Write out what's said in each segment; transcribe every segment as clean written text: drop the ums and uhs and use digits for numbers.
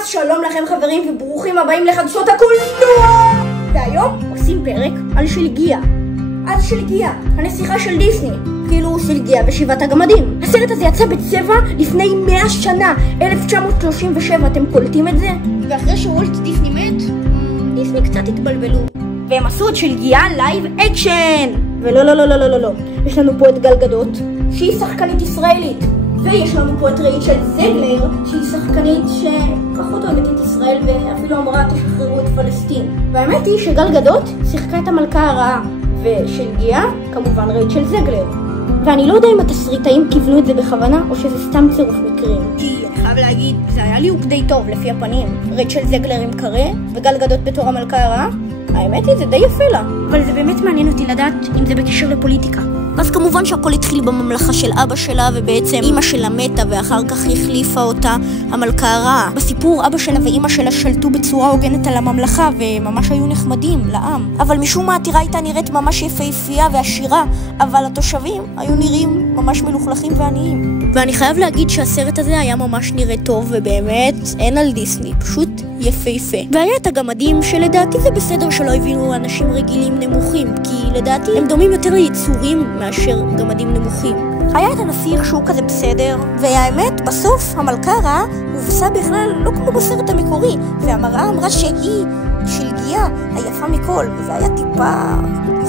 אז שלום לכם חברים וברוכים הבאים לחדשות הקולנוע. והיום עושים פרק על שלגיה. אז שלגיה, הנסיכה של דיסני, כאילו שלגיה ושבעת הגמדים. הסרט הזה יצא בצבע לפני 100 שנה, 1937, אתם קולטים את זה? ואחרי שוולט דיסני מת, דיסני קצת התבלבלו והם עשו את שלגיה לייב אקשן. ולא לא לא לא לא לא, יש לנו פה את גל גדות שהיא שחקנית ישראלית, ויש לנו פה את רייצ'ל זגלר שהיא שחקנית שפחות אוהבת את ישראל ואפילו אמרה תשחררו את פלסטין. והאמת היא שגל גדות שיחקה את המלכה הרעה, ושלגיה כמובן רייצ'ל זגלר. ואני לא יודע אם התסריטאים כיוונו את זה בכוונה או שזה סתם צירוף מקרים, כי אני חייב להגיד, זה היה ליהוק די טוב לפי הפנים. רייצ'ל זגלר עם קרה וגל גדות בתור המלכה הרעה, האמת היא זה די יפה לה. אבל זה באמת מעניין אותי לדעת אם זה בקשר לפוליטיקה. אז כמובן שהכל התחיל בממלכה של אבא שלה, ובעצם אמא שלה מתה ואחר כך החליפה אותה המלכה הרעה. בסיפור אבא שלה ואמא שלה שלטו בצורה הוגנת על הממלכה וממש היו נחמדים לעם, אבל משום מה הטירה הייתה נראית ממש יפהפייה ועשירה, אבל התושבים היו נראים ממש מלוכלכים ועניים. ואני חייב להגיד שהסרט הזה היה ממש נראה טוב, ובאמת אין על דיסני, פשוט יפהפה. והיה את הגמדים שלדעתי זה בסדר שלא הבינו אנשים רגילים נמוכים, כי לדעתי הם דומים יותר ליצורים מאשר גמדים נמוכים. היה את הנסיך שהוא כזה בסדר, והאמת בסוף המלכה הרעה הובסה בכלל לא כמו בסרט המקורי, והמראה אמרה שהיא שלגיה היפה מכל, וזה היה טיפה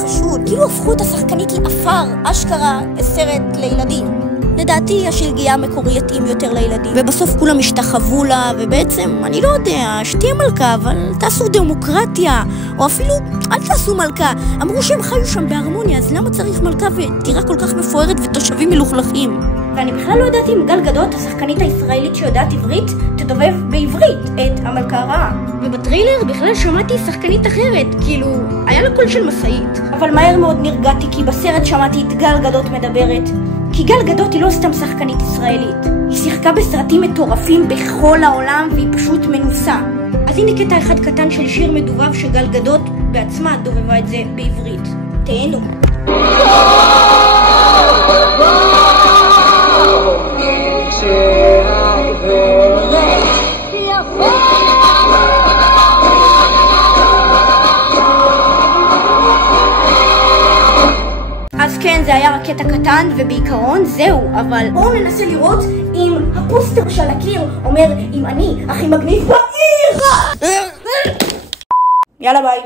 חשוד, כאילו הפכו את השחקנית לאפר, אשכרה סרט לילדים. לדעתי השלגיה המקורי יתאים יותר לילדים, ובסוף כולם השתחוו לה, ובעצם אני לא יודע, שתהיה מלכה, אבל תעשו דמוקרטיה, או אפילו אל תעשו מלכה. אמרו שהם חיו שם בהרמוניה, אז למה צריך מלכה וטירה כל כך מפוארת ותושבים מלוכלכים? ואני בכלל לא יודעת אם גל גדות, השחקנית הישראלית שיודעת עברית, תדובב בעברית את המלכה הרעה. ובטריילר בכלל שמעתי שחקנית אחרת, כאילו היה לה קול של מסעית. אבל מהר מאוד נרגעתי, כי בסרט שמעתי את גל גדות מדברת. כי גל גדות היא לא סתם שחקנית ישראלית, היא שיחקה בסרטים מטורפים בכל העולם והיא פשוט מנוסה. אז הנה קטע אחד קטן של שיר מדובב שגל גדות בעצמה דובבה את זה בעברית. תהנו. אז כן, זה היה רק קטע קטן ובעיקרון זהו, אבל בואו ננסה לראות אם הפוסטר של הקיר אומר אם אני הכי מגניב בעיר. יאללה ביי.